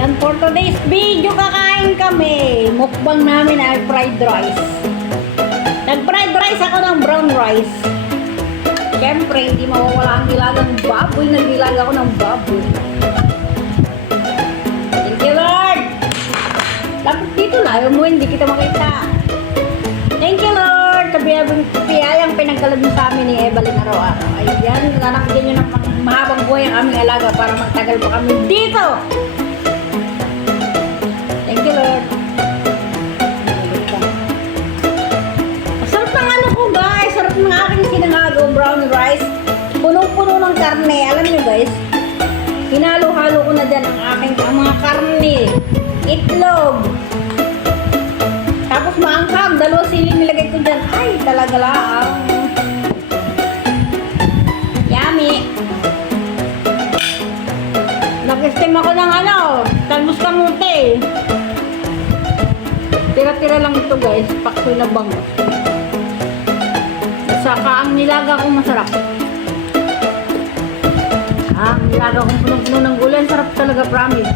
Yan, for today's video, kakain kami. Mukbang namin ay fried rice. Nag-fried rice ako ng brown rice. Siyempre, hindi mawawala ang nilagang baboy. Nagnilag ako ng baboy. Thank you, Lord! Dapat dito na, ayaw mo, hindi kita makita. Thank you, Lord! Piyayang pinagkalad mo sa amin ni Evelyn araw-araw. Ayan, nanakbigyan nyo ng mahabang buhay ang aming alaga para magtagal pa kami dito! Thank you, Lord. Sarap ng ano ko, guys. Sarap ng aking sinangagaw brown rice. Punong-puno ng karne. Alam niyo, guys, hinalo-halo ko na dyan ang mga karne. Itlog. Tapos maanghang. 2 sili nilagay ko dyan. Ay, talaga lang. Yummy. Nag-steam ako ng talbos kamote. Tira-tira lang ito, guys. Paksoy na bango. At saka ang nilaga ko masarap. Ang nilaga ko punong-puno ng gulay. Sarap talaga, promise.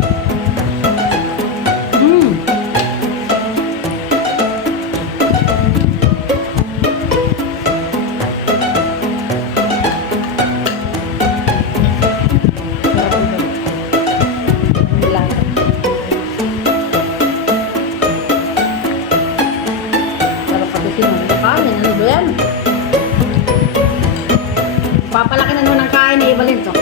Papalaki na nun ang kain na Evelyn to.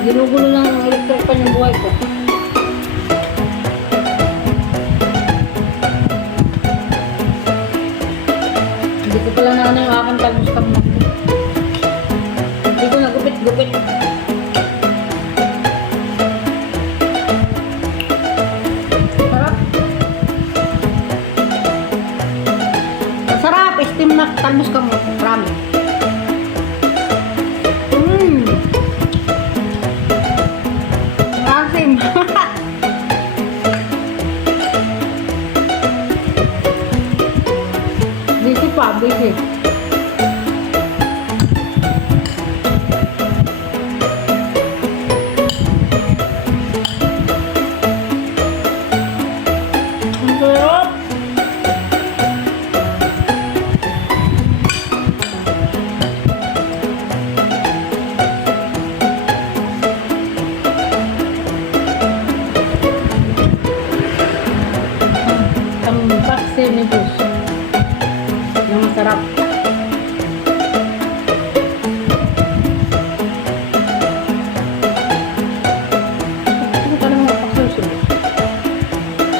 Ginugulo lang ng electric pan yung buhay ko. Hindi ko pala na yung aking talbos kamote. Hindi ko nagupit-gupit. Steam na talbos kamote. Promise. Asim. Busy pa, busy. Ang sarap. Nibus yang masarap. Ini kan mga paksul sih.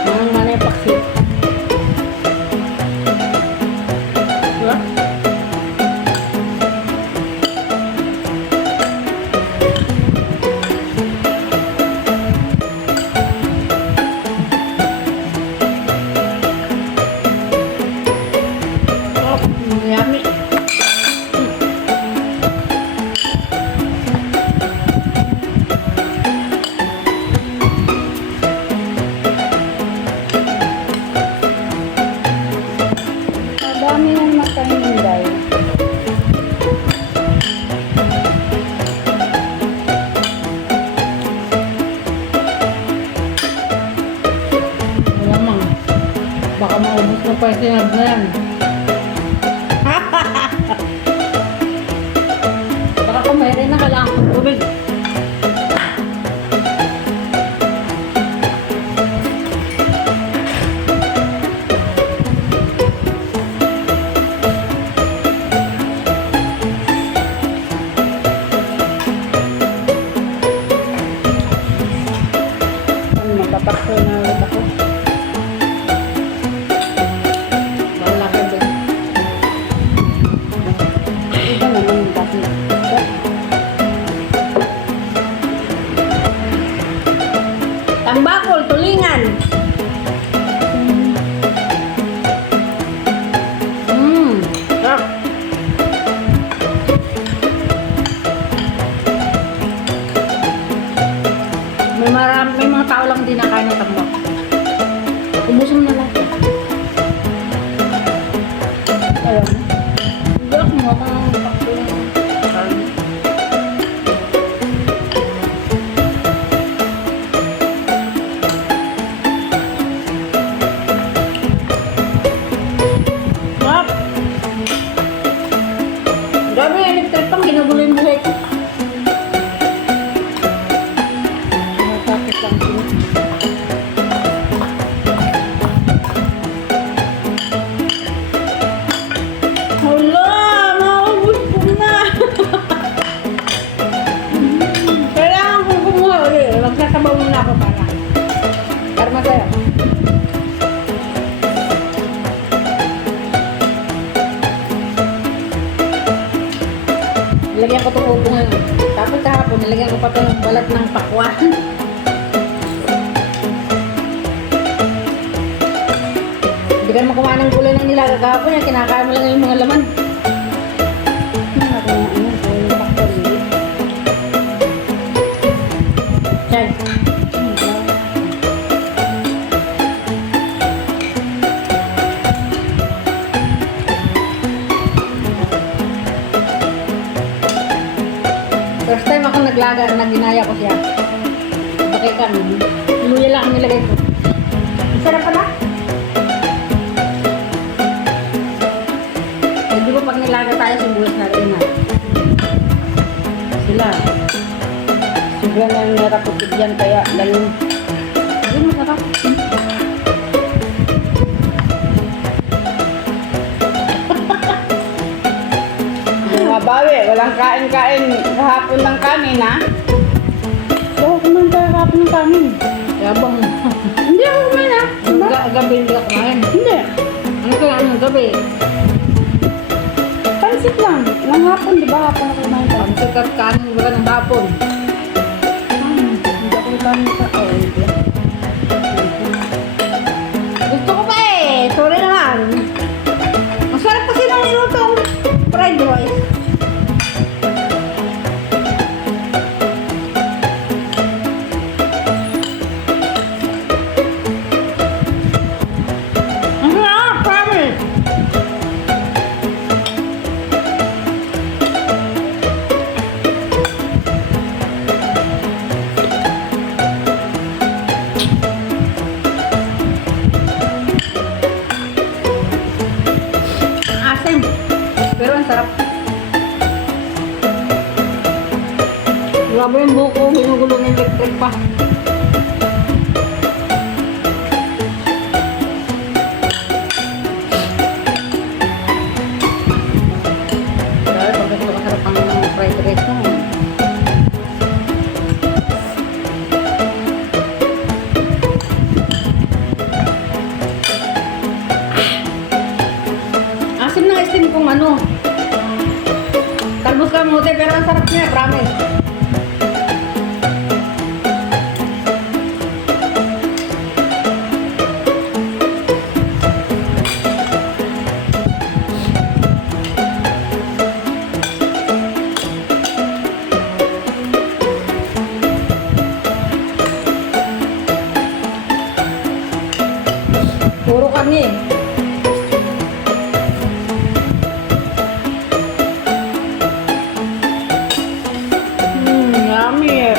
Mana yang paksul? Ya. Yummy. Dami ng makahinday. Malamang. Baka maubos na pa yung sinab na yan. Baka kumain na kailangan kong tubig. Magpapakso na ulit ako. Wala ka din. Iba naman yung dati. Tambakol, tulingan. Sarap. May mga tao lang din nakain ng tambak. Ubusong na lang. Ayaw mo. Hindi ako mga pakso. ako para masaya. Nilagyan ko itong upo ngayon. Tapos kahapon, nilagyan ko pa ito ng balat ng pakwan. Hindi ka naman kumain ng gulay ng nilaga kahapon yan. Kinakain mo lang yung mga laman. Chay. First time ako naglaga, ginaya ko siya. Bakit ka, luya lang ang nilagay ko. Sarap pala. Di ba pag nilaga tayo, sibuyas natin na. Sila. Sobrang nang naraputid yan, kaya ganun. Yun, masarap. Mabawi, walang kain-kain kahapon ng kanin, ha? Oo, kumain tayo kapag ng kanin. Yabang. Hindi ako kumain, ha? Gabi hindi ka kumain. Hindi. Ano kaya ano, gabi? Pansit lang. Nang hapon, di ba? Hapon ako kumain ka. Ang sikat kanin ba ng hapon? Hindi ako kanin ka. Oh, hindi. Gusto ko pa eh. Sorry naman. Masarap kasi nang nilutong fried rice. Ang sarap, promise. Asim. Pero ang sarap. Grabe yung buko, ginugulo ng electric pa. Dahil pag ito kasarap ang fried rice mo. Asim ng steam kung ano. Talbos kamote, pero ang sarap niya, promise. Puro karne. Yummy.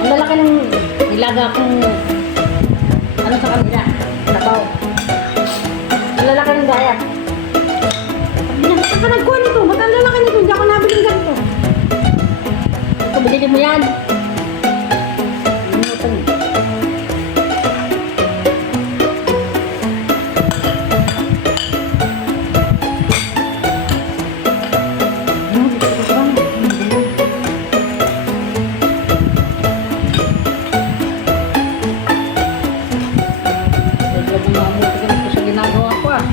Ang lalaki ng nilaga kong ano sa kanila, nabaw. Ang lalaki ng gaya. Saan ka nagkuha nito? Ba't ang lalaki nito? Hindi ako nabiling ganito. Ito, bilhin mo yan. Limutan. Sa ginagawa ko ah.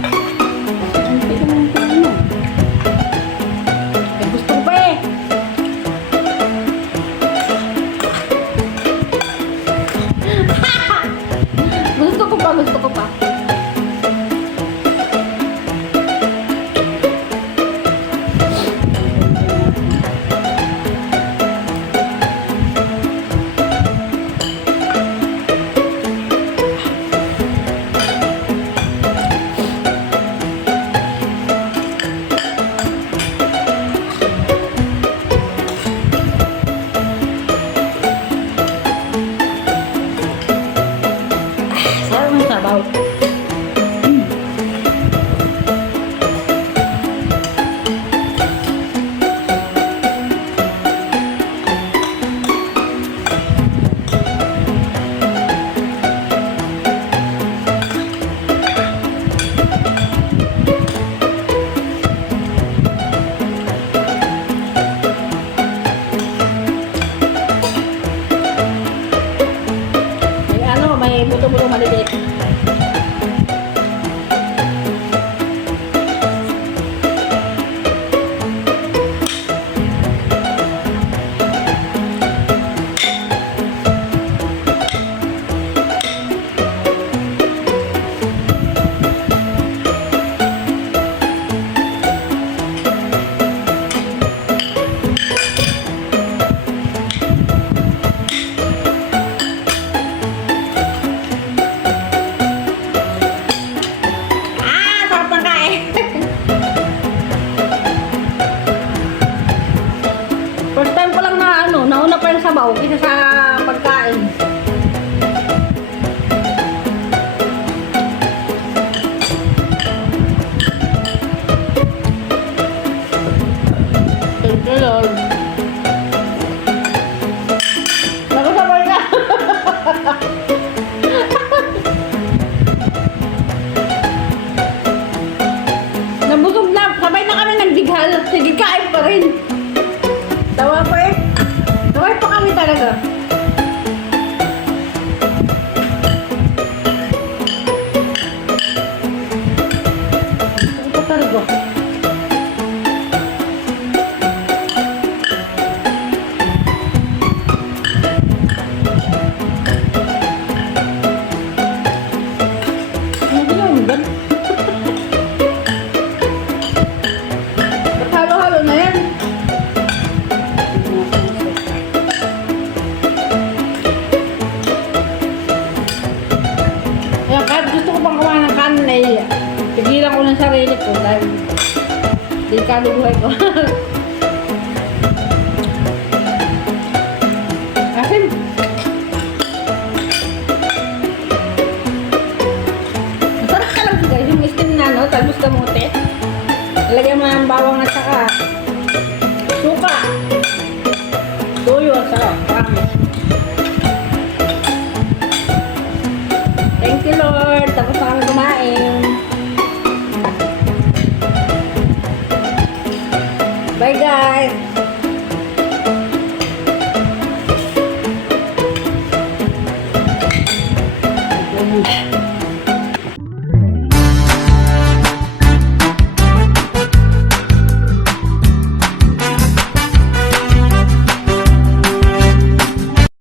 Hindi ko naman ito ano. Eh, gusto ko pa eh. maliliit. Ah, sarap ng kain. First time ko lang na nauna pa yung sabaw kaysa sa pagkain. Thank you, Lord. Nakasabay ka. Nabusog na. Sabay na kami nagdighal. Sige, kain pa rin. Tawa pa eh. Taway pa kami talaga. Ito talaga. Ano yun? Ba't halo-halo na yan? Kaya kahit gusto ko pang kumain ng kanin ay pigilan ko ng sarili ko dahil delikado buhay ko. Asim. Masarap ka lang guys, yung steam na talbos kamote. Lagyan mo ng bawang at saka suka. Tuyo at saka promise.